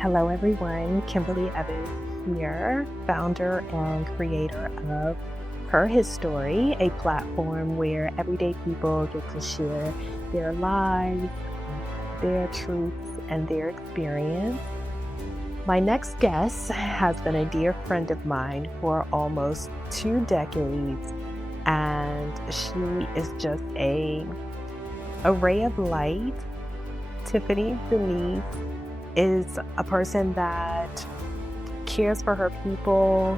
Hello, everyone. Kimberly Evans here, founder and creator of Her His Story, a platform where everyday people get to share their lives, their truths, and their experience. My next guest has been a dear friend of mine for almost 2 decades, and she is just a ray of light. Tiffany Denise is a person that cares for her people.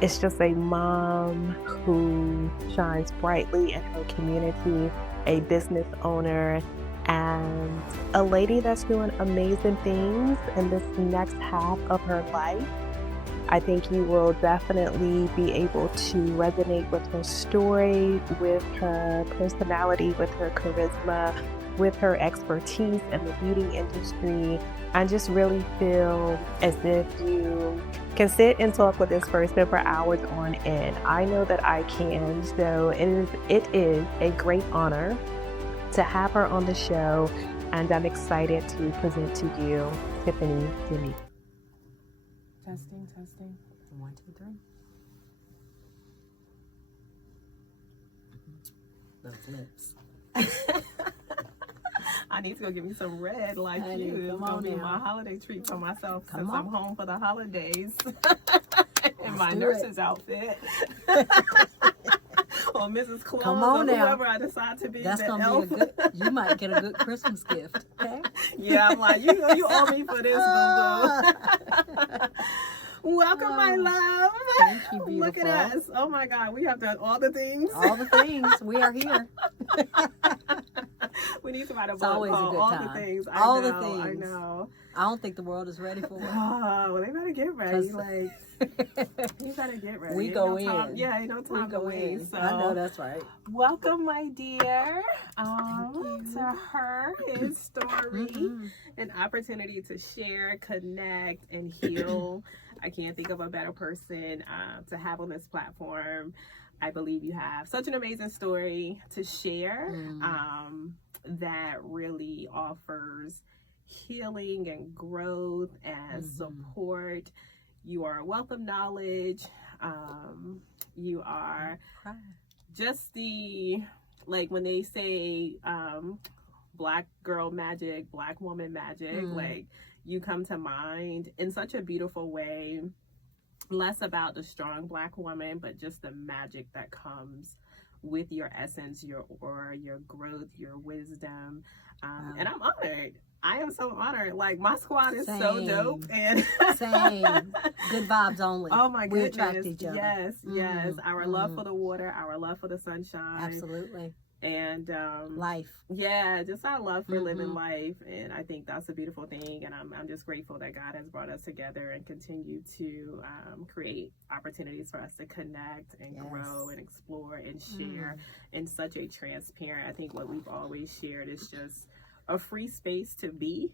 It's just a mom who shines brightly in her community, a business owner, and a lady that's doing amazing things in this next half of her life. I think you will definitely be able to resonate with her story, with her personality, with her charisma, with her expertise in the beauty industry. I just really feel as if you can sit and talk with this person for hours on end. I know that I can. So it is a great honor to have her on the show, and I'm excited to present to you Tiffany Denise. Testing. 1, 2, 3. Those lips. I need to go get me some red like you. It's going to be my holiday treat for myself since I'm home for the holidays. In my nurse's outfit. Or Mrs. Claus, or whoever I decide to be. That's going to be a good, you might get a good Christmas gift. Okay? Yeah, I'm like, you owe me for this, boo-boo. Welcome, my love. Thank you, beautiful. Look at us. Oh my God, we have done all the things. All the things. We are here. We need to write a book. It's always a good all time. The things. All the things. I know. I don't think the world is ready for it. Oh, well, they better get ready. Like, you better get ready. We go in. Yeah, ain't no time to waste. So, I know that's right. welcome, my dear, to Her His Story, an opportunity to share, connect, and heal. I can't think of a better person to have on this platform. I believe you have such an amazing story to share that really offers healing and growth and support. You are a wealth of knowledge. You are just like when they say black girl magic, black woman magic, like you come to mind in such a beautiful way. Less about the strong black woman, but just the magic that comes with your essence, your aura, your growth, your wisdom. And I'm honored. I am so honored. Like, my squad is so dope. And Same. Good vibes only. Oh my goodness. We attract each other. Yes. Our love for the water, our love for the sunshine. Absolutely. And life. Yeah, just our love for living life. And I think that's a beautiful thing. And I'm just grateful that God has brought us together and continue to create opportunities for us to connect and grow and explore and share in such a transparent. I think what we've always shared is just a free space to be.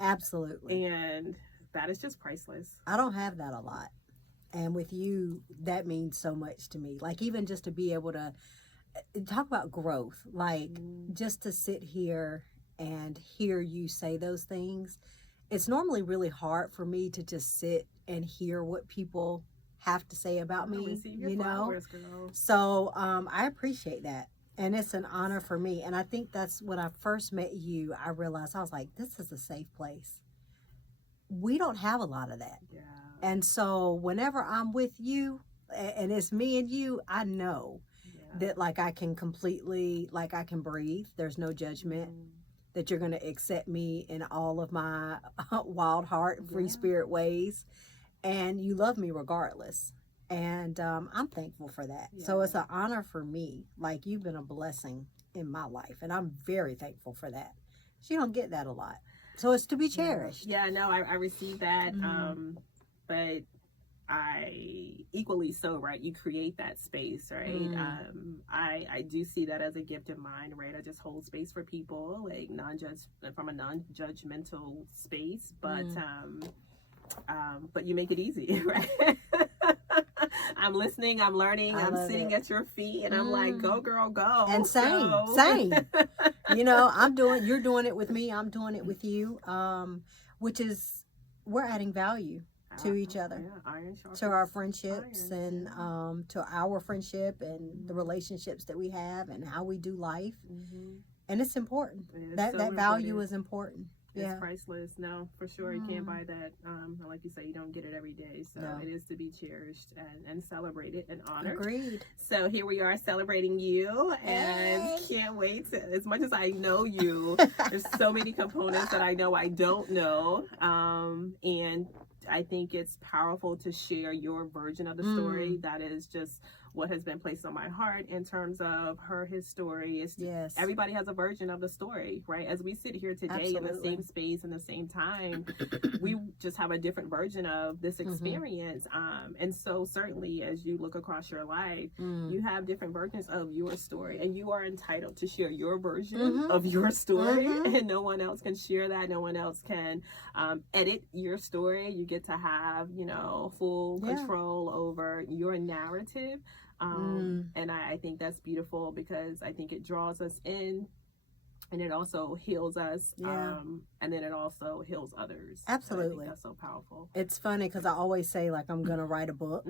Absolutely. And that is just priceless. I don't have that a lot. And with you, that means so much to me. Like, even just to be able to talk about growth, like just to sit here and hear you say those things. It's normally really hard for me to just sit and hear what people have to say about me, you know? So I appreciate that. And it's an honor for me. And I think that's when I first met you, I realized, I was like, this is a safe place. We don't have a lot of that. Yeah. And so whenever I'm with you and it's me and you, I know that like I can completely, like I can breathe. There's no judgment. That you're going to accept me in all of my wild heart, free spirit ways. And you love me regardless. And I'm thankful for that. Yeah. So it's an honor for me. Like, you've been a blessing in my life. And I'm very thankful for that. You don't get that a lot. So it's to be cherished. Yeah, no, I received that. But I equally so, right? You create that space, right? I do see that as a gift of mine, right? I just hold space for people, like from a non-judgmental space, but you make it easy, right? I'm listening, I'm learning, I'm sitting at your feet, and I'm like, go girl, go. And same. You know, you're doing it with me, I'm doing it with you. which is we're adding value to each other, Iron to our friendships, iron. and to our friendship and the relationships that we have and how we do life. And it's important. That value is important. It's priceless. No, for sure. You can't buy that. Like you say, you don't get it every day. So it is to be cherished and celebrated and honored. Agreed. So here we are celebrating you, and can't wait to, as much as I know you, there's so many components that I know I don't know. And I think it's powerful to share your version of the story. That is just what has been placed on my heart in terms of his story. Is everybody has a version of the story, right? As we sit here today in the same space, in the same time, we just have a different version of this experience. And so certainly as you look across your life, you have different versions of your story, and you are entitled to share your version of your story, and no one else can share that. No one else can edit your story. You get to have, full control over your narrative. And I think that's beautiful, because I think it draws us in, and it also heals us. And then it also heals others. Absolutely. So I think that's so powerful. It's funny because I always say, like, I'm going to write a book.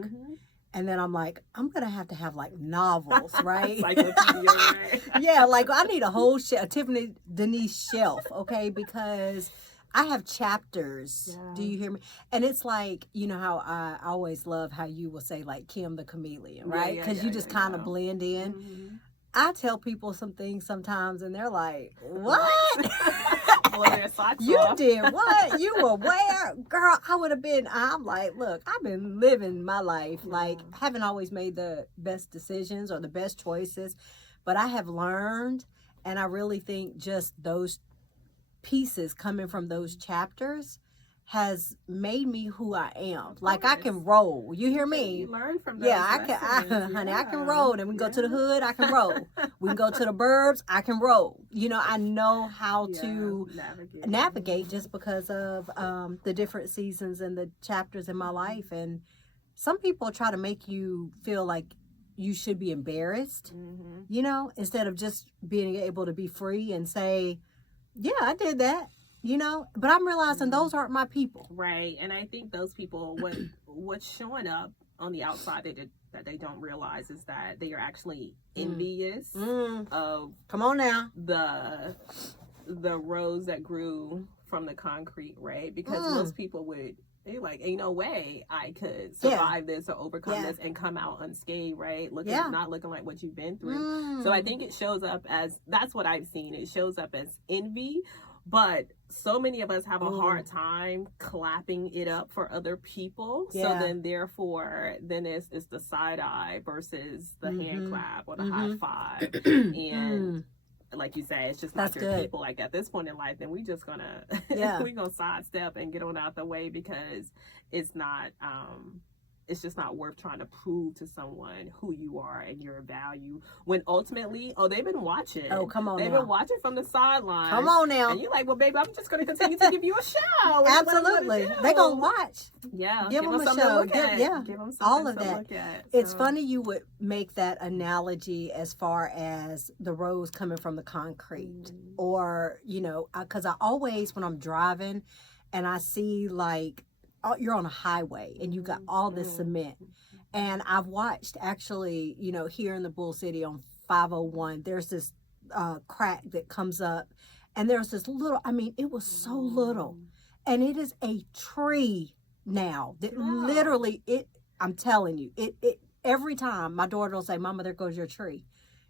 And then I'm like, I'm going to have like novels, right? Encyclopedia, right? Yeah, like I need a whole a Tiffany Denise shelf, okay? Because I have chapters. Do you hear me? And it's like, you know how I always love how you will say, like, Kim the chameleon, right? Because you just kind of blend in. I tell people some things sometimes, and they're like, what? You did what? You were where? Girl, I would have been. I'm like, look, I've been living my life. Like, haven't always made the best decisions or the best choices, but I have learned, and I really think just those pieces coming from those chapters has made me who I am. Like, I can roll. You hear me? You learn from those honey, I can roll. And we can go to the hood, I can roll. We can go to the burbs, I can roll. I know how to navigate just because of the different seasons and the chapters in my life. And some people try to make you feel like you should be embarrassed, instead of just being able to be free and say, yeah, I did that, but I'm realizing those aren't my people. Right. And I think those people, what's showing up on the outside that they don't realize is that they are actually envious of, come on now, the rose that grew from the concrete, right? Because most people they're like, ain't no way I could survive this or overcome this and come out unscathed, right? Not looking like what you've been through. So I think it shows up as, that's what I've seen. It shows up as envy, but so many of us have a hard time clapping it up for other people. So then therefore, it's the side eye versus the hand clap or the high five. And like you say, it's just not your people. Like, at this point in life, then we just gonna we gonna sidestep and get on out the way, because it's not it's just not worth trying to prove to someone who you are and your value, when ultimately, they've been watching. Come on, they've been watching from the sidelines. Come on now. And you're like, well, baby, I'm just going to continue to give you a show. Absolutely. They're going to watch. Yeah. Give them a show. Give them all of that. Look at, it's funny you would make that analogy as far as the rose coming from the concrete. Or, because I always, when I'm driving and I see, like, you're on a highway and you got all this cement. And I've watched, actually, here in the Bull City on 501, there's this crack that comes up, and there's this little, it was so little, and it is a tree now that literally, I'm telling you, it every time my daughter will say, Mama, there goes your tree.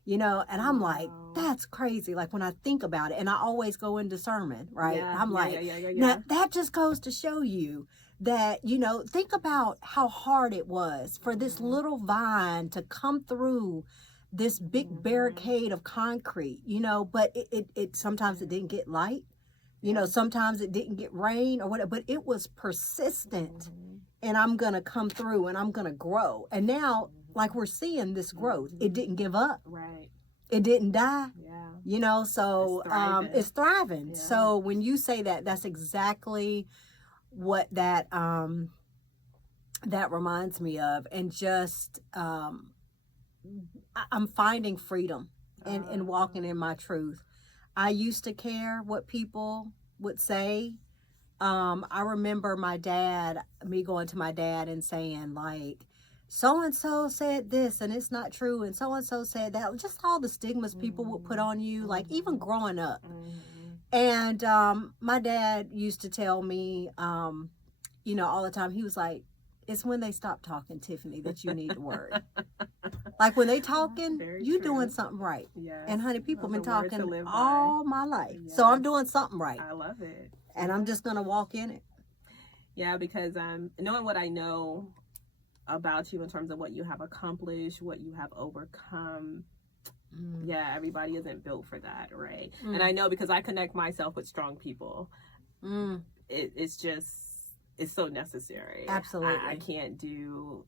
And I'm like, that's crazy. Like, when I think about it, and I always go into sermon, right? Now that just goes to show you that, think about how hard it was for this little vine to come through this big barricade of concrete, but it sometimes it didn't get light, sometimes it didn't get rain or whatever, but it was persistent. And I'm going to come through and I'm going to grow. And now, like, we're seeing this growth. It didn't give up. Right. It didn't die. Yeah. So it's thriving. Yeah. So when you say that, that's exactly what that reminds me of. And just I'm finding freedom and walking in my truth. I used to care what people would say. I remember me going to my dad and saying like, so-and-so said this and it's not true, and so-and-so said that. Just all the stigmas people would put on you, like even growing up. And my dad used to tell me, you know, all the time, he was like, it's when they stop talking, Tiffany, that you need to worry. Like when they talking, you doing something right. Yes. And honey, people Those been are words to talking live by. all my life. Yes. So I'm doing something right. I love it. And I'm just going to walk in it. Yeah, because knowing what I know about you in terms of what you have accomplished, what you have overcome, yeah, everybody isn't built for that, right? And I know because I connect myself with strong people. It's just, it's so necessary. Absolutely. I can't do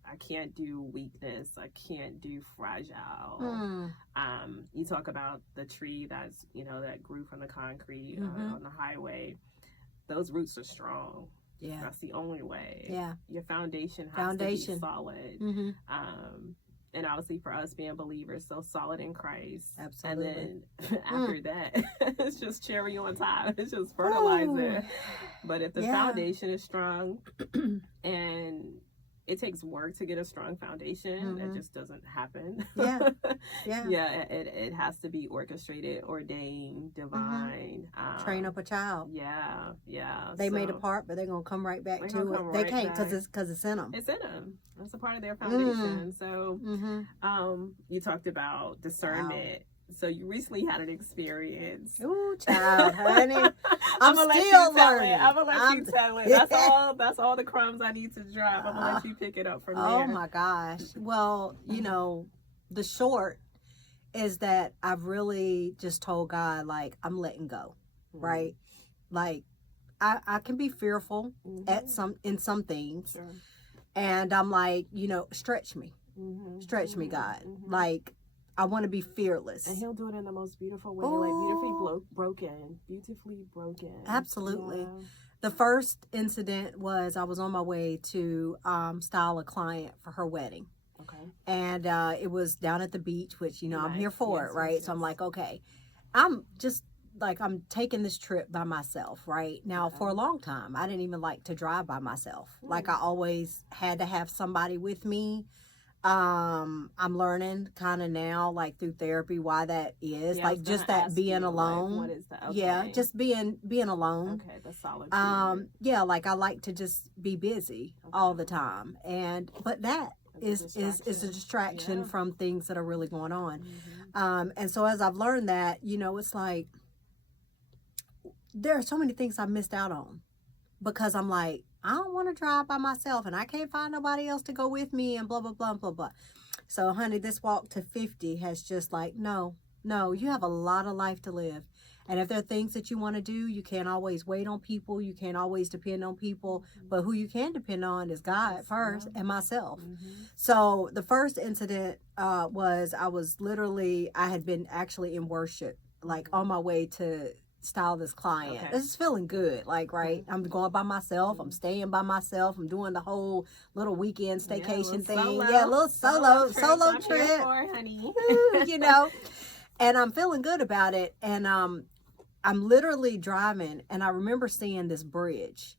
weakness. I can't do fragile. You talk about the tree that's, you know, that grew from the concrete on the highway. Those roots are strong. Yeah. That's the only way. Yeah. Your foundation has to be solid. And obviously for us being believers, so solid in Christ. Absolutely. And then after that, it's just cherry on top. It's just fertilizer. But if the foundation is strong, and it takes work to get a strong foundation, it just doesn't happen. It has to be orchestrated, ordained, divine. Train up a child. They made a part, but they're gonna come right back to it. They can't because it's in them. It's in them. That's a part of their foundation. So, you talked about discernment. So you recently had an experience. Ooh, child, honey. I'm still learning. I'm gonna let you tell it. That's all the crumbs I need to drop. I'm gonna let you pick it up from there. Oh my gosh. Well, you know, the short is that I've really just told God, like, I'm letting go. Right? Like, I can be fearful in some things. Sure. And I'm like, you know, stretch me. Stretch me, God. Like, I want to be fearless. And he'll do it in the most beautiful way, like beautifully broken. Absolutely. Yeah. The first incident was I was on my way to style a client for her wedding. Okay. And it was down at the beach, which, you know, I'm here for it, right? So I'm like, okay, I'm taking this trip by myself, right? Now, for a long time, I didn't even like to drive by myself. Like, I always had to have somebody with me. I'm learning kind of now, like through therapy, why that is. Like, just that being alone. What is that? Okay. Yeah, just being alone. Okay, that's solid. Yeah, like I like to just be busy all the time, but that is a distraction from things that are really going on. And so as I've learned that, you know, it's like there are so many things I missed out on because I'm like, I don't want to drive by myself and I can't find nobody else to go with me and blah, blah, blah, blah, blah. So, honey, this walk to 50 has just like, no, you have a lot of life to live. And if there are things that you want to do, you can't always wait on people. You can't always depend on people. But who you can depend on is God first and myself. So the first incident was I had been actually in worship, like on my way to style this client. Okay. It's just feeling good, like, right? I'm going by myself. I'm staying by myself. I'm doing the whole little weekend staycation thing. A little solo trip. Here for, honey. You know, and I'm feeling good about it. And I'm literally driving, and I remember seeing this bridge,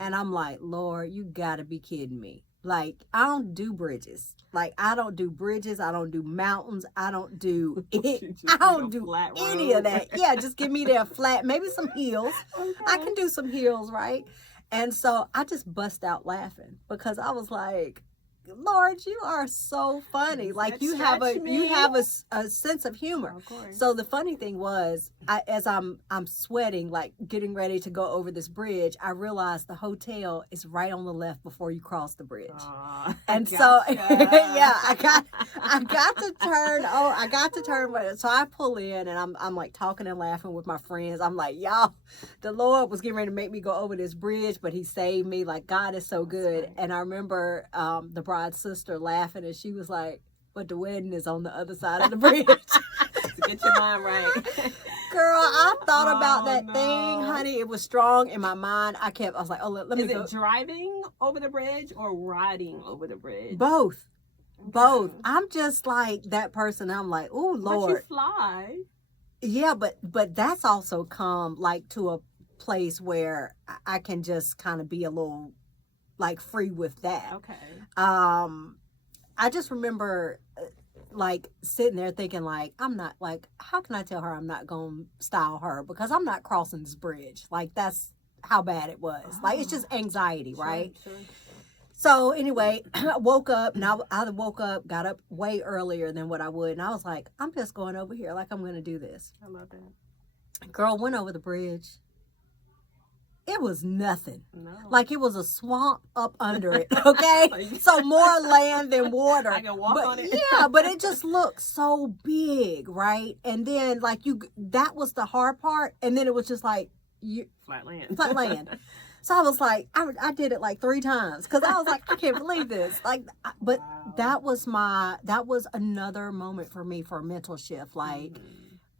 and I'm like, Lord, you gotta be kidding me. Like, I don't do bridges. Like, I don't do bridges. I don't do mountains. I don't do it. I don't do any of that. Yeah, just give me that flat, maybe some heels. I can do some heels, right? And so I just bust out laughing because I was like, Lord, you are so funny. Like, you have a sense of humor. Of course. So the funny thing was, as I'm sweating, like getting ready to go over this bridge, I realized the hotel is right on the left before you cross the bridge. And so I got to turn. Oh, I got to turn. So I pull in and I'm like talking and laughing with my friends. I'm like, y'all, the Lord was getting ready to make me go over this bridge, but he saved me. Like, God is so good. Right. And I remember the bride's sister laughing, and she was like, but the wedding is on the other side of the bridge. To get your mind right. Girl, I thought about that thing, honey. It was strong in my mind. I was like, oh, let me go. Is it driving over the bridge or riding over the bridge? Both. Both. I'm just like that person. I'm like, oh, Lord. But you fly. Yeah, but that's also come like to place where I can just kind of be a little like free with that. Okay. I just remember like sitting there thinking like, I'm not like, how can I tell her I'm not going to style her? Because I'm not crossing this bridge. Like that's how bad it was. Like it's just anxiety, right? Sure. So anyway, I woke up and I woke up, got up way earlier than what I would. And I was like, I'm just going over here. Like I'm going to do this. I love that. Girl, went over the bridge. It was nothing. No. Like it was a swamp up under it. Okay. So more land than water. I can walk on it. Yeah, but it just looked so big, right? And then like that was the hard part. And then it was just like flat land. Flat land. So I was like, I did it like 3 times because I was like, I can't believe this. Like, but that was another moment for me for a mental shift. Like,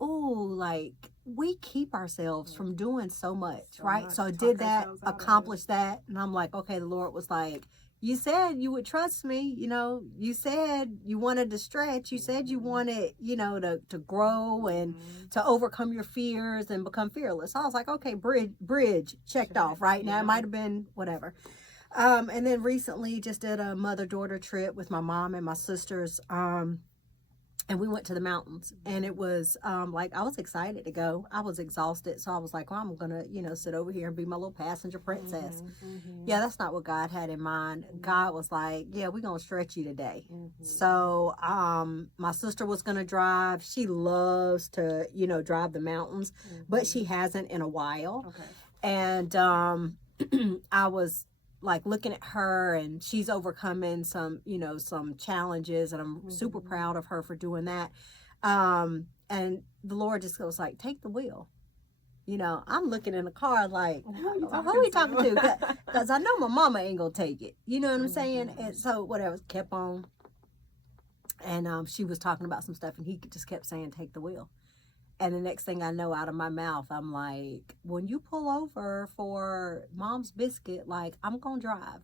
ooh, like we keep ourselves from doing so much, right? So I did that, accomplished that. And I'm like, okay, the Lord was like, you said you would trust me. You know, you said you wanted to stretch. You said you wanted, you know, to grow and to overcome your fears and become fearless. So I was like, okay, bridge checked off, right? Now it might have been whatever. And then recently just did a mother-daughter trip with my mom and my sisters. And we went to the mountains, and it was like I was excited to go. I was exhausted, so I was like, well, I'm gonna, you know, sit over here and be my little passenger princess. Yeah, that's not what God had in mind. God was like, yeah, we're gonna stretch you today. So my sister was gonna drive. She loves to, you know, drive the mountains, but she hasn't in a while. Okay. And I was like looking at her, and she's overcoming some, you know, some challenges, and I'm super proud of her for doing that. And the Lord just goes like, take the wheel. You know, I'm looking in the car like, who are we talking to? Because I know my mama ain't gonna take it. You know what I'm saying? And so whatever, kept on. And she was talking about some stuff, and he just kept saying, take the wheel. And the next thing I know, out of my mouth, I'm like, when you pull over for Mom's biscuit, like, I'm going to drive.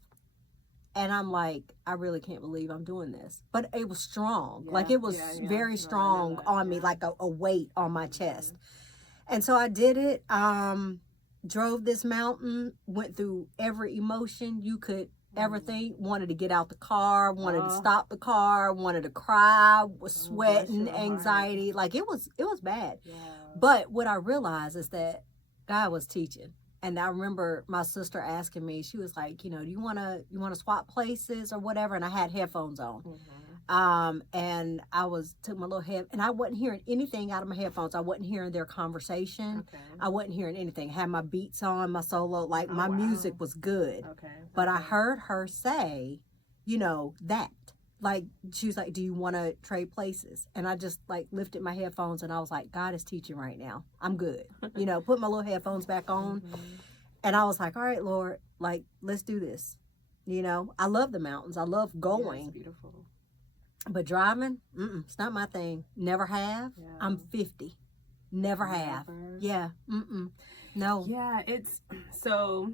And I'm like, I really can't believe I'm doing this. But it was strong. Like, it was very strong on me, like a weight on my chest. And so I did it, drove this mountain, went through every emotion you could ever think. Wanted to get out the car, wanted to stop the car, wanted to cry, was sweating, anxiety. Like it was bad. But what I realized is that God was teaching. And I remember my sister asking me, she was like, you know, you want to swap places or whatever? And I had headphones on. And I took my little head, and I wasn't hearing anything out of my headphones. I wasn't hearing their conversation. I wasn't hearing anything. Had my beats on, my solo, like my music was good. But I heard her say, you know, that. Like, she was like, do you want to trade places? And I just like lifted my headphones, and I was like, God is teaching right now. I'm good. You know, put my little headphones back on. And I was like, all right, Lord, like, let's do this. You know, I love the mountains. I love going. Yeah, it's beautiful. But driving, it's not my thing. Never have. I'm 50. Never have. Yeah. No. Yeah, so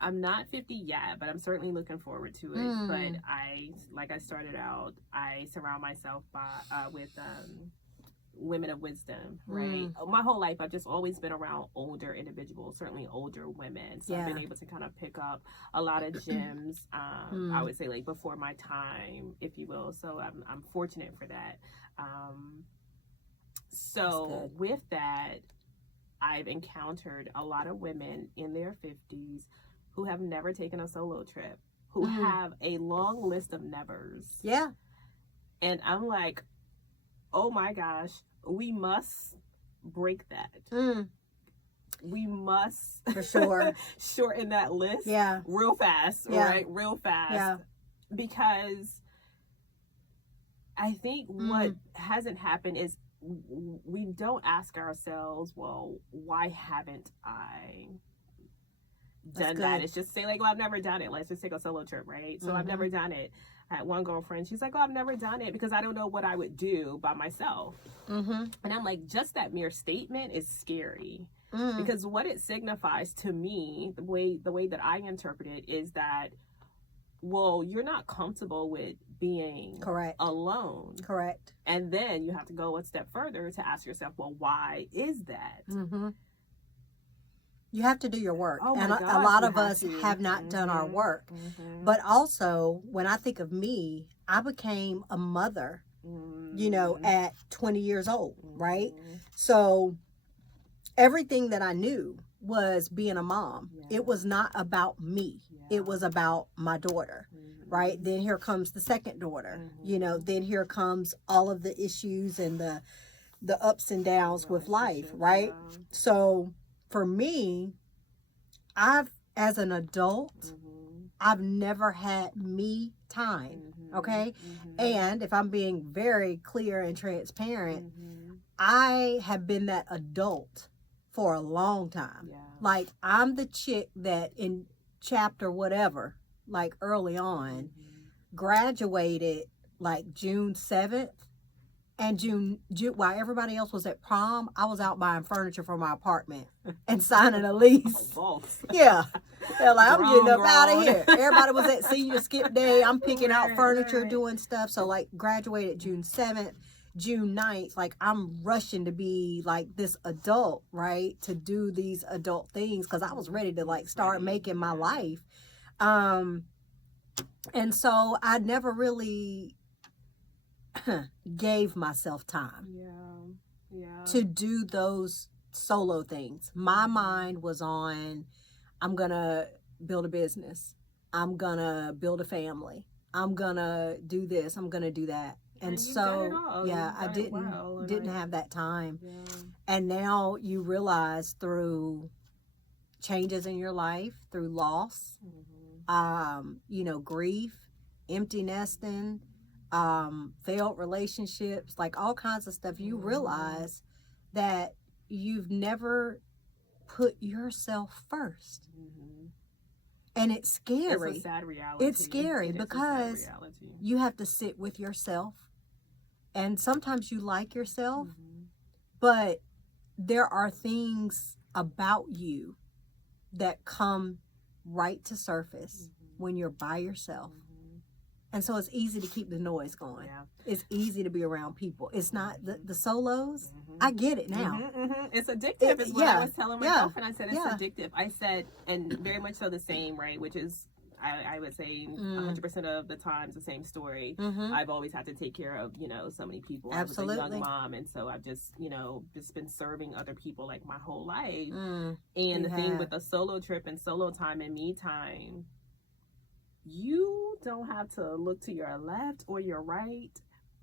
I'm not 50 yet, but I'm certainly looking forward to it. But I started out, I surround myself with women of wisdom, right? My whole life, I've just always been around older individuals, certainly older women. So I've been able to kind of pick up a lot of gems. I would say like before my time, if you will. So I'm fortunate for that. So with that, I've encountered a lot of women in their 50s who have never taken a solo trip, who have a long list of nevers. Yeah. And I'm like, oh my gosh, we must break that. We must for sure shorten that list real fast, right? Real fast. Because I think what hasn't happened is we don't ask ourselves, well, why haven't I done that? It's just say like, well, I've never done it. Let's just take a solo trip, right? So I've never done it. I had one girlfriend, she's like, oh, I've never done it because I don't know what I would do by myself. And I'm like, just that mere statement is scary. Because what it signifies to me, the way that I interpret it is that, well, you're not comfortable with being alone. Correct. And then you have to go a step further to ask yourself, well, why is that? You have to do your work. Oh and my a gosh, lot you of have us to. have not done our work. But also, when I think of me, I became a mother, you know, at 20 years old, right? So everything that I knew was being a mom. It was not about me. It was about my daughter, right? Then here comes the second daughter, you know, then here comes all of the issues and the ups and downs with life, right? So for me, as an adult, I've never had me time, okay? And if I'm being very clear and transparent, I have been that adult for a long time. Like, I'm the chick that in chapter whatever, like early on, graduated like June 7th. And June, while everybody else was at prom, I was out buying furniture for my apartment and signing a lease. Yeah. They're like, I'm getting up out of here. Everybody was at senior skip day. I'm picking out furniture, doing stuff. So, like, graduated June 7th, June 9th. Like, I'm rushing to be, like, this adult, right? To do these adult things because I was ready to, like, start making my life. And so I never really gave myself time to do those solo things. My mind was on, I'm gonna build a business, I'm gonna build a family, I'm gonna do this, I'm gonna do that. And so I didn't have that time. And now you realize through changes in your life, through loss, you know, grief, empty nesting, failed relationships, like all kinds of stuff, you realize that you've never put yourself first. And it's scary. It's a sad reality. It's scary because you have to sit with yourself, and sometimes you like yourself, but there are things about you that come right to surface when you're by yourself. And so it's easy to keep the noise going. It's easy to be around people. It's not the solos. I get it now. It's addictive is what I was telling my girlfriend. I said it's addictive. I said, and very much so the same, right? Which is, I would say 100% of the times the same story. I've always had to take care of, you know, so many people. Absolutely. I was a young mom, and so I've just, you know, just been serving other people like my whole life. And the thing with the solo trip and solo time and me time, you don't have to look to your left or your right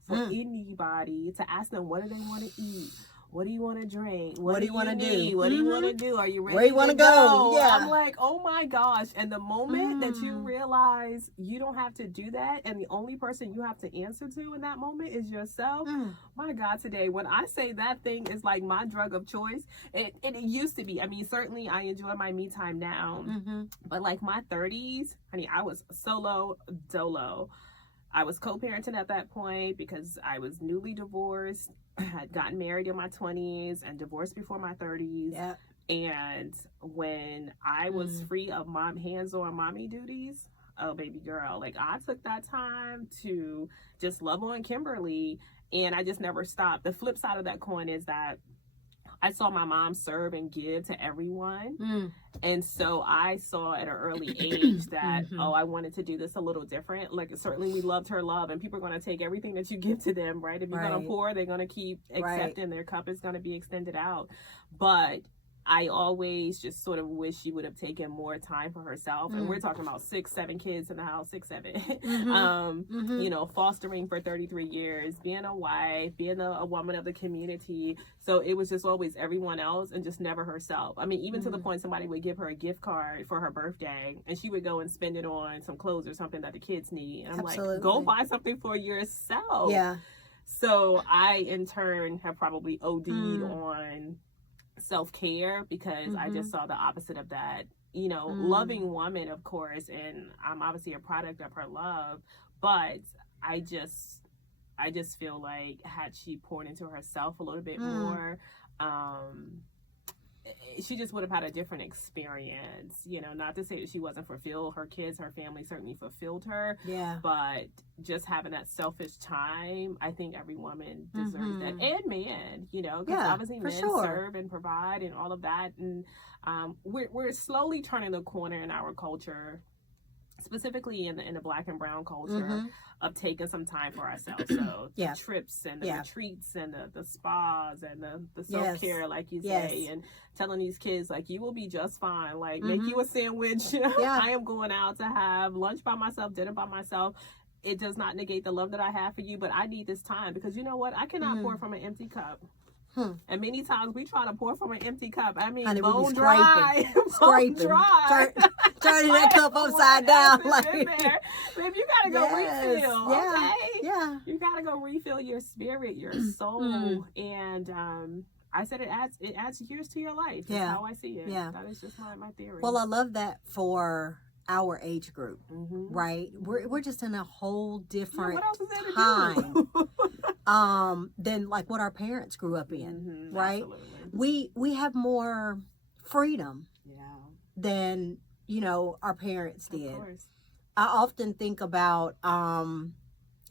for anybody to ask them what do they want to eat, what do you want to drink, what do you want to do, what do you want to do, are you ready, where you want to go? I'm like, oh my gosh. And the moment that you realize you don't have to do that, and the only person you have to answer to in that moment is yourself, my God, today, when I say that thing is like my drug of choice, it used to be. I mean, certainly I enjoy my me time now, but like my 30s, honey, I was solo dolo. I was co-parenting at that point because I was newly divorced. I had gotten married in my 20s and divorced before my 30s. And when I was free of hands-on mommy duties, oh, baby girl, like I took that time to just love on Kimberly, and I just never stopped. The flip side of that coin is that I saw my mom serve and give to everyone. And so I saw at an early age that, oh, I wanted to do this a little different. Like, certainly we loved her love, and people are going to take everything that you give to them, right? If you're going to pour, they're going to keep accepting. Their cup is going to be extended out. But I always just sort of wish she would have taken more time for herself. And we're talking about 6, 7 kids in the house, 6, 7. You know, fostering for 33 years, being a wife, being a woman of the community. So it was just always everyone else and just never herself. I mean, even to the point somebody would give her a gift card for her birthday, and she would go and spend it on some clothes or something that the kids need. And I'm like, go buy something for yourself. So I, in turn, have probably OD'd on self-care because I just saw the opposite of that. You know, loving woman, of course, and I'm obviously a product of her love, but I just feel like had she poured into herself a little bit more, she just would have had a different experience, you know, not to say that she wasn't fulfilled. Her kids, her family certainly fulfilled her. Yeah. But just having that selfish time, I think every woman deserves that. And man, you know, because obviously men serve and provide and all of that. And we're slowly turning the corner in our culture, specifically in the Black and brown culture, of taking some time for ourselves. So the trips and the retreats and the spas and the self-care, like you say, and telling these kids, like, you will be just fine. Like, make you a sandwich. I am going out to have lunch by myself, dinner by myself. It does not negate the love that I have for you, but I need this time, because you know what? I cannot pour from an empty cup. And many times we try to pour from an empty cup. I mean, bone dry. Scraping. Turning that cup upside down. Like, babe, you gotta go refill. Yeah. Okay? Yeah. You gotta go refill your spirit, your soul. And I said it adds years to your life. That's how I see it. Yeah. That is just my theory. Well, I love that for our age group, right? We're just in a whole different time than like what our parents grew up in, right? Absolutely. We have more freedom than, you know, our parents did. Of course. I often think about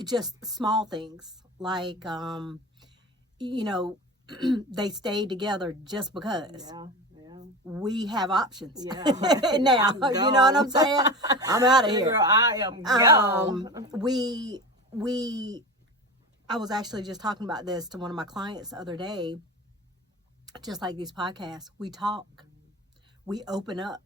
just small things like you know, they stayed together just because. We have options now. You know what I'm saying? I'm out of here. Girl, I am gone. I was actually just talking about this to one of my clients the other day. Just like these podcasts, we talk, we open up,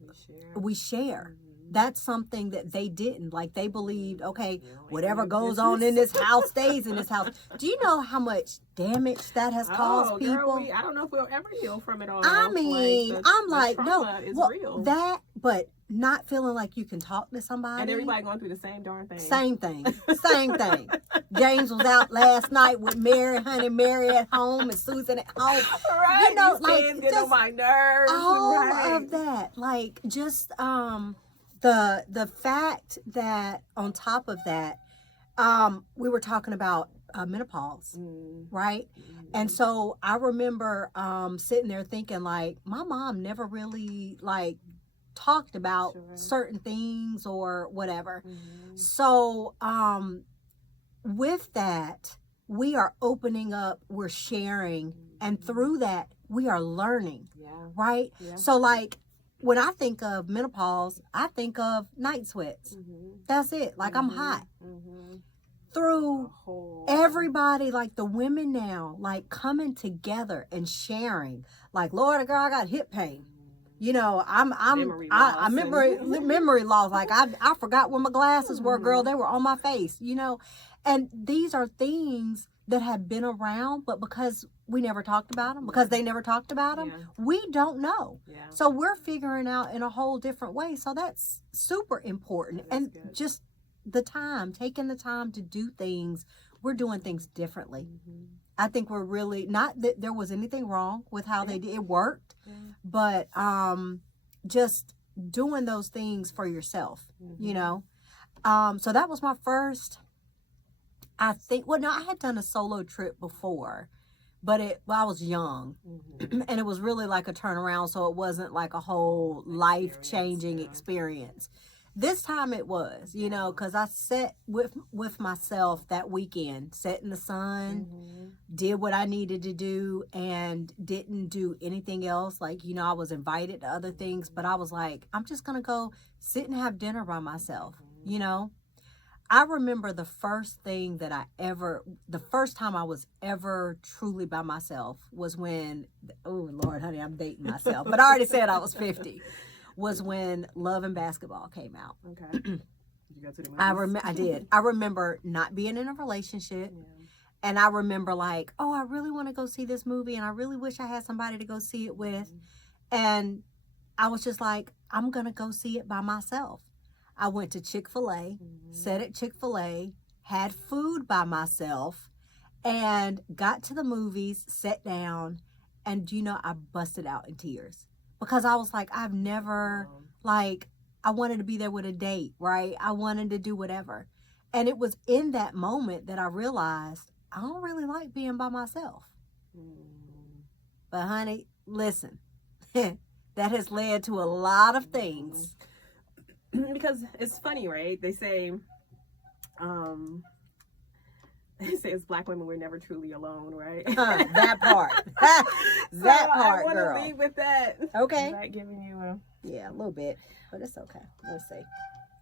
we share. That's something that they didn't. Like, they believed, okay, whatever goes on in this house stays in this house. Do you know how much damage that has caused people? Girl, I don't know if we'll ever heal from it all. I mean, like, I'm like, no, real. That, but not feeling like you can talk to somebody. And everybody going through the same darn thing. Same thing. James was out last night with Mary, honey, Mary at home and Susan at home. Right. You know, these like, kids get on my nerves. All of that. Like, just the fact that on top of that, we were talking about menopause, right? And so I remember sitting there thinking, like, my mom never really like talked about certain things or whatever. So with that, we are opening up, we're sharing, and through that we are learning, right? So like, when I think of menopause, I think of night sweats. That's it. Like, I'm hot. Through everybody, like the women now, like coming together and sharing. Like, Lord, girl, I got hip pain. You know, I memory loss. Like, I forgot where my glasses were, girl. They were on my face, you know. And these are things that have been around, but because we never talked about them, because they never talked about them, we don't know. So we're figuring out in a whole different way. So that's super important. And good. Just the time, taking the time to do things, we're doing things differently. I think we're really, not that there was anything wrong with how they did it, worked, but just doing those things for yourself, you know. So that was my first, I think, well, no, I had done a solo trip before, but I was young, and it was really like a turnaround, so it wasn't like a whole life-changing experience. This time it was, you know, because I sat with myself that weekend, sat in the sun, did what I needed to do, and didn't do anything else. Like, you know, I was invited to other things, but I was like, I'm just going to go sit and have dinner by myself, you know. I remember the first time I was ever truly by myself was when, oh Lord, honey, I'm dating myself, but I already said I was 50, was when Love and Basketball came out. Okay. Did you go to the movies? I did. I remember not being in a relationship, and I remember like, oh, I really want to go see this movie, and I really wish I had somebody to go see it with, and I was just like, I'm going to go see it by myself. I went to Chick-fil-A, sat at Chick-fil-A, had food by myself, and got to the movies, sat down, and, you know, I busted out in tears. Because I was like, I've never, like, I wanted to be there with a date, right? I wanted to do whatever. And it was in that moment that I realized I don't really like being by myself. But, honey, listen. that has led to a lot of things. Because it's funny, right? They say as Black women, we're never truly alone, right? That part. That part, I want girl. to leave with that. Okay. Is that giving you a... Yeah, a little bit, but it's okay. Let's see.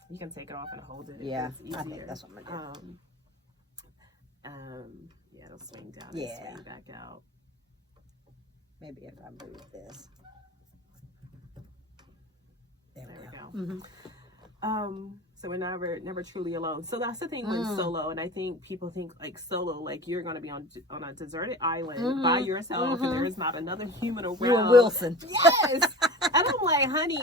You can take it off and hold it. Yeah, It's easier. I think that's what I'm gonna do. Yeah, it'll swing down Yeah. and swing back out. Maybe if I move this. There There we we go. go. Mm-hmm. So we're never truly alone. So that's the thing with solo, and I think people think like solo, like you're gonna be on a deserted island by yourself, and there is not another human around. You and Wilson. Yes, and I'm like, honey,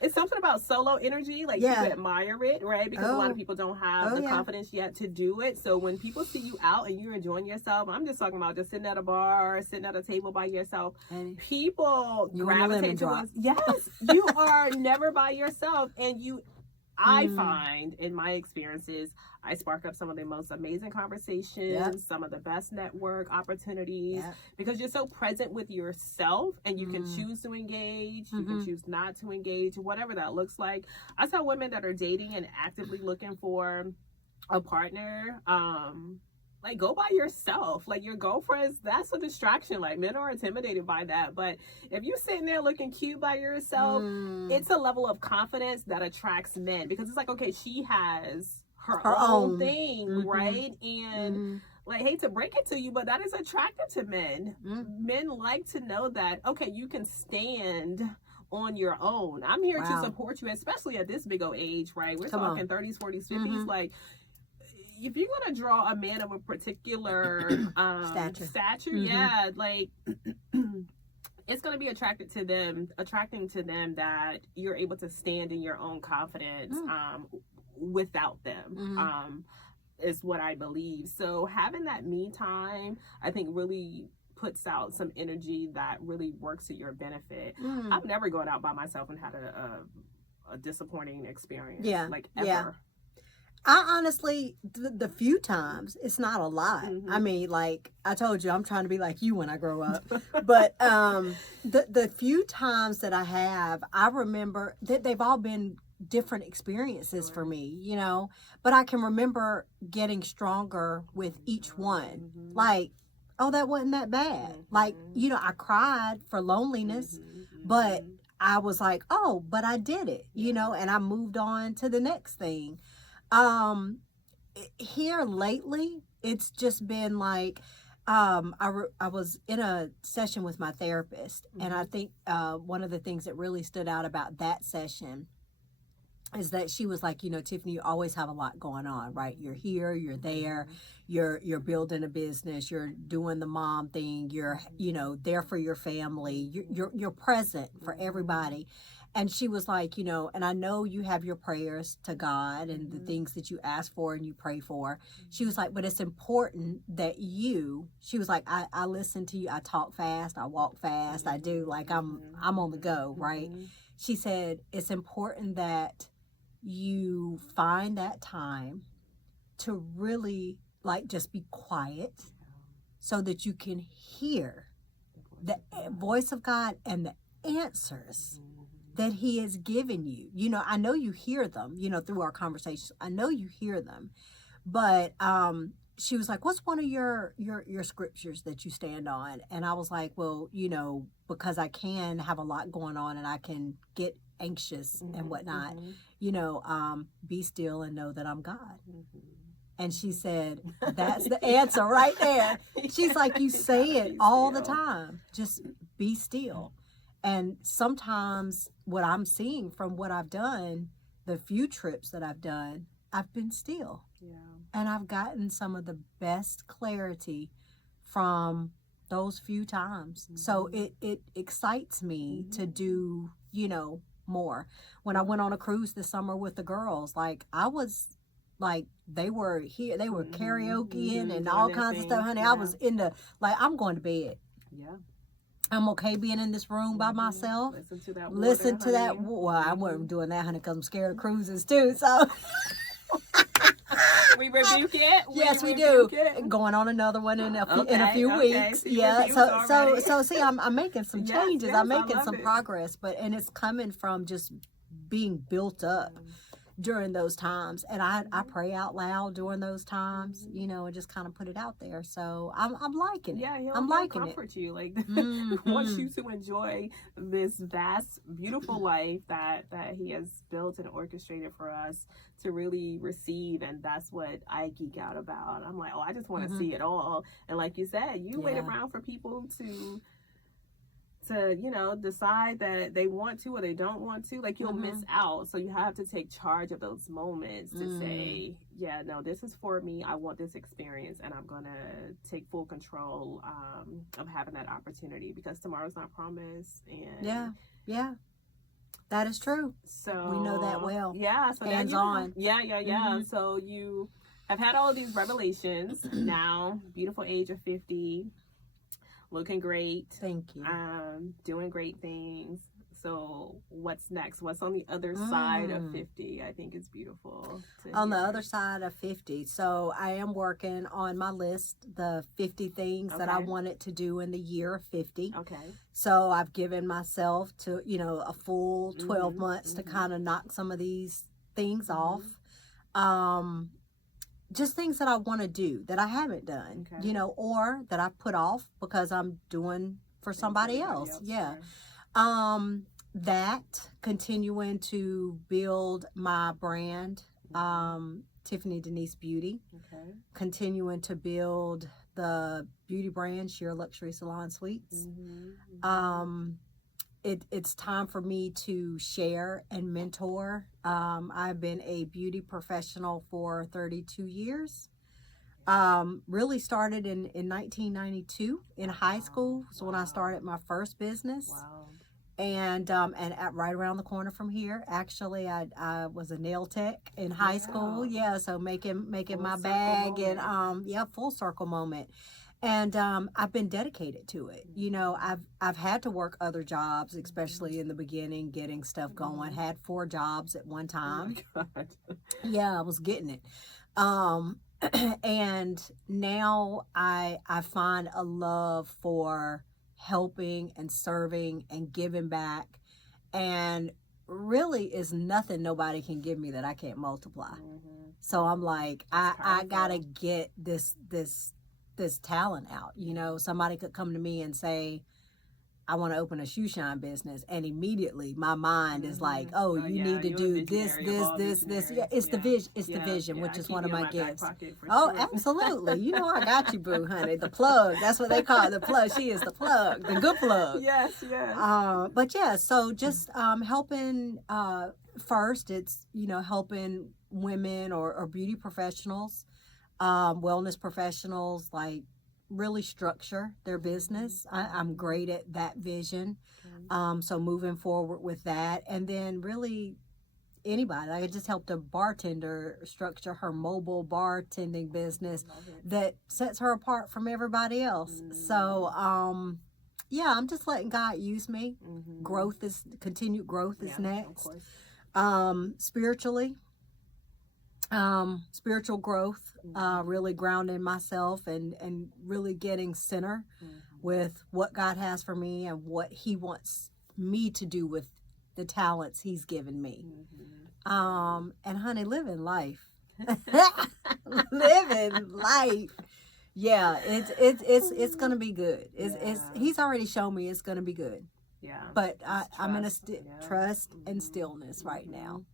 it's something about solo energy. Like you admire it, right? Because a lot of people don't have the confidence yet to do it. So when people see you out and you're enjoying yourself, I'm just talking about just sitting at a bar, sitting at a table by yourself. And people you gravitate towards. Yes, you are never by yourself, and you. I find in my experiences, I spark up some of the most amazing conversations, some of the best network opportunities, because you're so present with yourself, and you can choose to engage, you can choose not to engage, whatever that looks like. I tell women that are dating and actively looking for a partner, like, go by yourself. Like, your girlfriends, that's a distraction. Like, men are intimidated by that. But if you're sitting there looking cute by yourself, it's a level of confidence that attracts men. Because it's like, okay, she has her own thing, right? And, like, hate to break it to you, but that is attractive to men. Men like to know that, okay, you can stand on your own. I'm here to support you, especially at this big old age, right? We're talking 30s, 40s, 50s. Like, if you're gonna draw a man of a particular stature, like it's gonna be attracting to them that you're able to stand in your own confidence without them. Is what I believe. So having that me time, I think, really puts out some energy that really works to your benefit. I'm never going out by myself and had a disappointing experience. Like ever. Yeah. I honestly, the few times, it's not a lot. I mean, like I told you, I'm trying to be like you when I grow up. But the few times that I have, I remember that they've all been different experiences for me, you know. But I can remember getting stronger with each one. Like, oh, that wasn't that bad. Like, you know, I cried for loneliness, but I was like, oh, but I did it, you know, and I moved on to the next thing. Here lately, it's just been like, I was in a session with my therapist, and I think one of the things that really stood out about that session is that she was like, you know, Tiffany, you always have a lot going on, right? You're here, you're there, you're building a business, you're doing the mom thing, you're, you know, there for your family, you're present for everybody. And she was like, you know, and I know you have your prayers to God and the things that you ask for and you pray for. She was like, but it's important that she was like, I listen to you. I talk fast. I walk fast. I do. Like, I'm on the go, right? She said, it's important that you find that time to really, like, just be quiet so that you can hear the voice of God and the answers that he has given you. You know, I know you hear them, you know, through our conversations. I know you hear them. But she was like, what's one of your scriptures that you stand on? And I was like, well, you know, because I can have a lot going on and I can get anxious and whatnot, you know, be still and know that I'm God. And she said, that's the answer right there. She's like, you say it all the time. Just be still. And sometimes what I'm seeing from what I've done, the few trips that I've done, I've been still. And I've gotten some of the best clarity from those few times. So it excites me to do, you know, more. When I went on a cruise this summer with the girls, like I was like, they were here, they were karaokeing and all kinds of stuff, honey. I was in the, like, I'm going to bed. I'm okay being in this room by myself. Listen to that. Well, I wasn't doing that, honey, because I'm scared of cruises too. So were we rebuke it? Yes, we do. It? Going on another one in a few weeks. So yeah. So see, I'm making some changes. Yes, I'm making some progress, and it's coming from just being built up during those times, and I pray out loud during those times, you know, and just kind of put it out there. So I'm liking it. Yeah, I'm liking comfort you. Like wants you to enjoy this vast, beautiful life that he has built and orchestrated for us to really receive. And that's what I geek out about. I'm like, oh, I just want to see it all. And like you said, you wait around for people to you know, decide that they want to or they don't want to, like you'll miss out. So you have to take charge of those moments to say, yeah, no, this is for me. I want this experience, and I'm gonna take full control of having that opportunity, because tomorrow's not promised. And yeah, that is true. So we know that well. Yeah, so hands on. So you have had all of these revelations. Now, beautiful age of 50. Looking great. Thank you. Doing great things. So what's next? What's on the other side of 50? I think it's beautiful. On the other side of 50. So I am working on my list, the 50 things that I wanted to do in the year of 50. Okay. So I've given myself to, you know, a full 12 months to kind of knock some of these things off. Just things that I want to do that I haven't done, you know, or that I put off because I'm doing for somebody else. Yeah. That, continuing to build my brand, Tiffany Denise Beauty, continuing to build the beauty brand, Sheer Luxury Salon Suites. It's time for me to share and mentor. I've been a beauty professional for 32 years. Really started in 1992 in high school. So when I started my first business. And right around the corner from here, actually, I was a nail tech in high school. Yeah, so making my bag moment. And full circle moment. And I've been dedicated to it. You know, I've had to work other jobs, especially in the beginning, getting stuff going. Had 4 jobs at one time. Oh my God. Yeah, I was getting it. And now I find a love for helping and serving and giving back, and really is nothing nobody can give me that I can't multiply. So I'm like, I gotta get this talent out. You know, somebody could come to me and say, I want to open a shoe shine business, and immediately my mind is like, oh, you need to do this. Yeah, it's the vision. It's the vision, which is one of my gifts. Oh, sure. Absolutely. You know, I got you, boo, honey. The plug. That's what they call it. The plug. She is the plug, the good plug. Yes. But yeah, so just helping. First, it's, you know, helping women or beauty professionals, wellness professionals, like, really structure their business. I'm great at that vision. So moving forward with that, and then really anybody, I just helped a bartender structure her mobile bartending business that sets her apart from everybody else. So I'm just letting God use me. Continued growth is next. Spiritually, spiritual growth, really grounding myself and really getting center with what God has for me and what He wants me to do with the talents He's given me. And honey, living life. Living life. Yeah, it's gonna be good. He's already shown me it's gonna be good. Yeah. But I'm in a trust and stillness right now.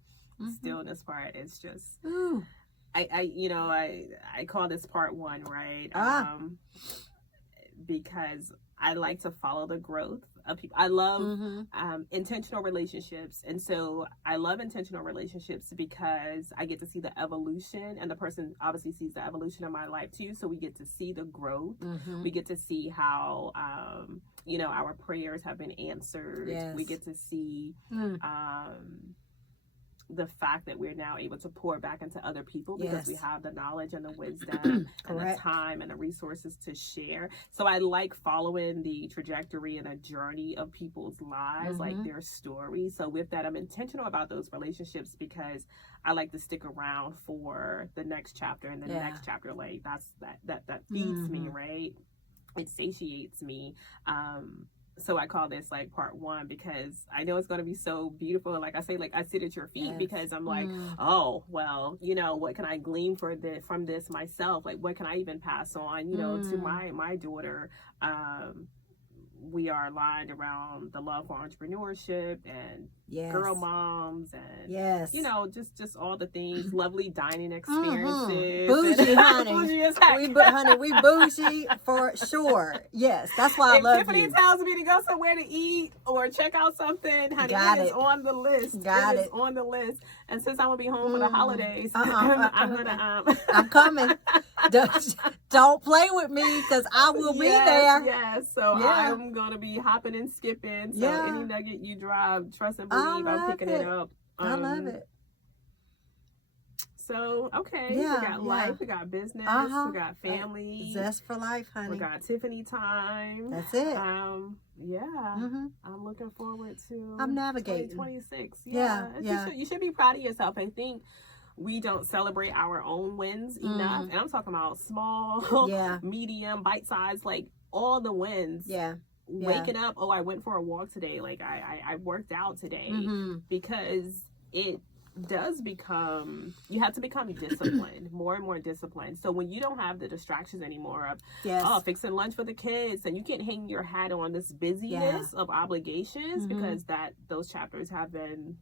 Stillness part is just, Ooh. I call this part 1, right? Because I like to follow the growth of people. I love intentional relationships, and so I love intentional relationships because I get to see the evolution, and the person obviously sees the evolution of my life too. So we get to see the growth. We get to see how our prayers have been answered. Yes. We get to see the fact that we're now able to pour back into other people because we Yes. have the knowledge and the wisdom and the Correct. time and the resources to share. So I like following the trajectory and a journey of people's lives, like their story. So with that, I'm intentional about those relationships because I like to stick around for the next chapter and the next chapter. Like that feeds me, right? It satiates me. So I call this like part one because I know it's going to be so beautiful. Like I say, like I sit at your feet because I'm like, oh, well, you know, what can I glean from this myself? Like, what can I even pass on, you know, to my daughter? We are aligned around the love for entrepreneurship and girl moms and you know, just all the things, lovely dining experiences. Bougie, honey. Bougie as heck. We bougie for sure. Yes, that's why I love Tiffany you. tells me to go somewhere to eat or check out something, honey, it is on the list. It is on the list. And since I'm gonna be home for the holidays, I'm coming. Don't play with me because I will be there. Yes, so I'm gonna be hopping and skipping. So any nugget you drop, trust and believe, I'm picking it up. I love it. So we got life, we got business, we got family, zest for life, honey. We got Tiffany time. That's it. I'm looking forward to. I'm navigating 2026. You should be proud of yourself. I think we don't celebrate our own wins enough, and I'm talking about small, medium, bite size, like all the wins. Waking up, I went for a walk today. Like I worked out today because it does become, you have to become disciplined, more and more disciplined. So when you don't have the distractions anymore of fixing lunch for the kids, and you can't hang your hat on this busyness of obligations because those chapters have been,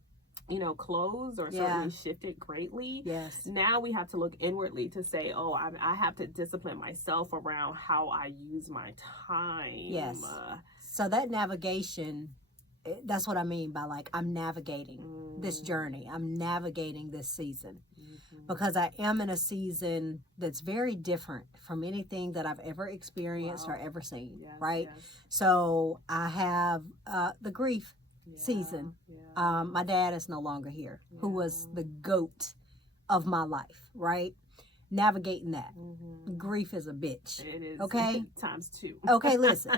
you know, closed or certainly shifted greatly. Now we have to look inwardly to say, I have to discipline myself around how I use my time. So that navigation, that's what I mean by like, I'm navigating this journey. I'm navigating this season because I am in a season that's very different from anything that I've ever experienced or ever seen. Right. So I have the grief season. My dad is no longer here, who was the GOAT of my life, right? Navigating that. Grief is a bitch. It is. Okay? Times two. Okay, listen.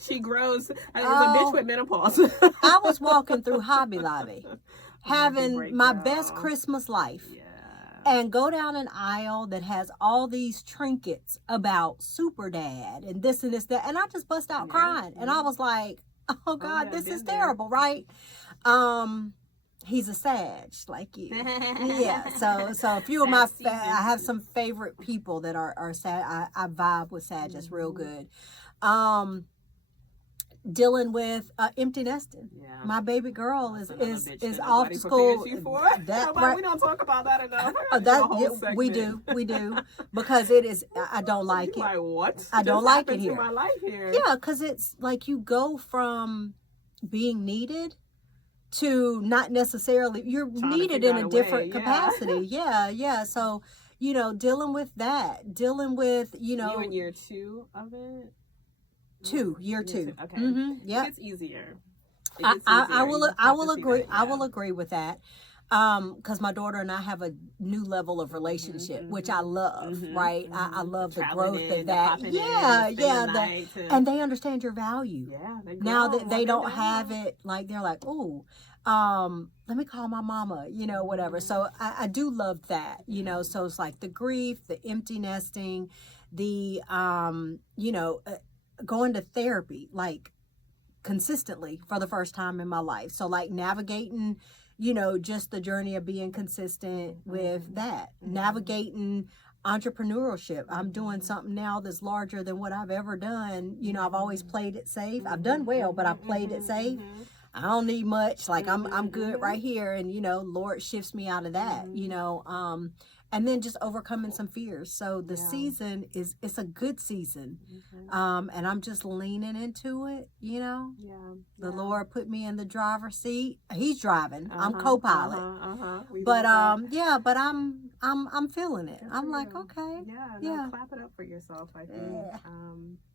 She grows. It's a bitch with menopause. I was walking through Hobby Lobby, having my best Christmas life. And go down an aisle that has all these trinkets about Super Dad and this and this, that. And I just bust out crying. And I was like, oh God, this is terrible, right? He's a Sag, like you. So a few of my, I have some favorite people that are Sag. I vibe with Sag, that's real good. Dealing with empty nesting. My baby girl is off to school. We don't talk about that enough. We do because it is. I don't like it. Like what? I don't like it here. My life here. Yeah, because it's like you go from being needed to not necessarily. You're needed in a different capacity. So you know, dealing with that, you know, you in year 2 of it. Year two. Okay. It's easier. I will agree. I will agree with that. Because my daughter and I have a new level of relationship, which I love, right? I love the growth of that. And they understand your value. Now that they don't have it, like they're like, oh, let me call my mama, you know, whatever. So I do love that, you know. So it's like the grief, the empty nesting, the you know, going to therapy like consistently for the first time in my life. So like navigating, you know, just the journey of being consistent with that, navigating entrepreneurship. I'm doing something now that's larger than what I've ever done. You know, I've always played it safe. I've done well, but I've played it safe. I don't need much. Like I'm good right here. And, you know, Lord shifts me out of that, you know, and then just overcoming some fears. So the season it's a good season. And I'm just leaning into it, you know. The Lord put me in the driver's seat. He's driving. I'm co-pilot. But but I'm feeling it. Good I'm for like, you. okay. Yeah, clap it up for yourself. I think,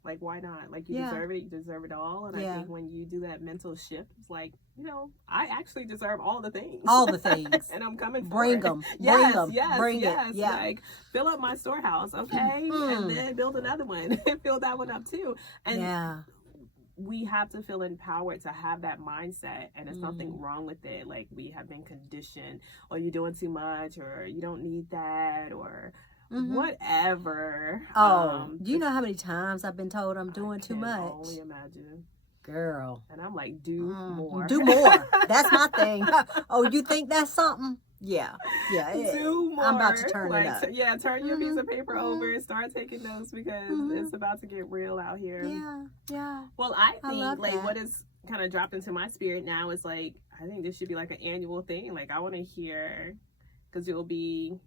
like, why not? Like, you deserve it. You deserve it all. And I think when you do that mental shift, it's like, you know, I actually deserve all the things. All the things. And I'm coming for Bring it. them. Yes, Bring them. yes, Bring yes. it. Yeah. Like, fill up my storehouse, okay? And then build another one. Fill that one up too. And we have to feel empowered to have that mindset, and there's nothing wrong with it. Like, we have been conditioned, or you're doing too much, or you don't need that, or whatever. Do you know how many times I've been told I'm doing too much? I can only imagine. Girl. And I'm like, do more. Do more. That's my thing. Oh, you think that's something? Yeah. Do more. I'm about to turn it up. Turn your piece of paper over and start taking notes, because it's about to get real out here. Yeah. Well, I think that. what is kind of dropped into my spirit now is like, I think this should be like an annual thing. Like, I want to hear, because it will be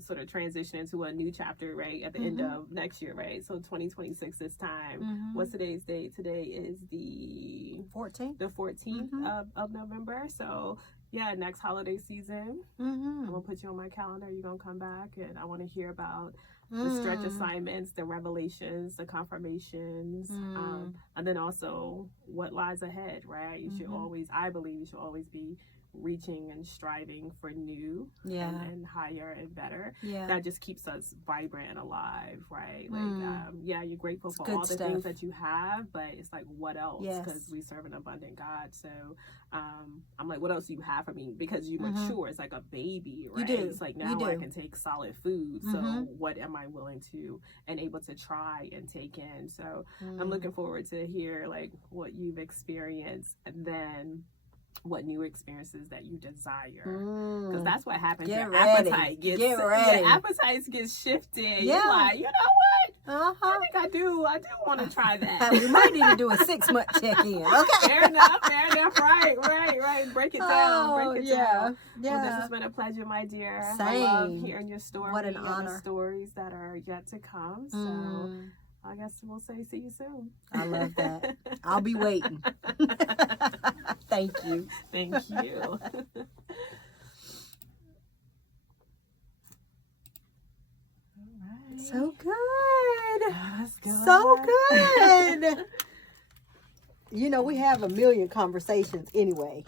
sort of transitioning to a new chapter, right, at the end of next year, right? So 2026 this time. What's today's date? Today is the 14th. The 14th of November. So yeah, next holiday season, I'm gonna put you on my calendar. You're gonna come back, and I want to hear about the stretch assignments, the revelations, the confirmations, and then also what lies ahead, right? You should always, I believe you should always be reaching and striving for new and higher and better. That just keeps us vibrant and alive, right? Like, you're grateful for all the things that you have, but it's like, what else? Because we serve an abundant God. So I'm like, what else do you have for me? Because you mature. It's like a baby, right? You do. It's like, now I can take solid food. So what am I willing to and able to try and take in? So I'm looking forward to hear like what you've experienced, and then what new experiences that you desire, because that's what happens. Your appetite gets shifted. You're like, you know what? I think I do want to try that. We might need to do a 6-month check-in. Okay. Fair enough. Right. Break it down. Down. Yeah. Well, this has been a pleasure, my dear. Same. I love hearing your story. What an and honor. the stories that are yet to come. So I guess we'll say see you soon. I love that. I'll be waiting. Thank you. Thank you. All right. So good. Let's go. So good. You know, we have a million conversations anyway.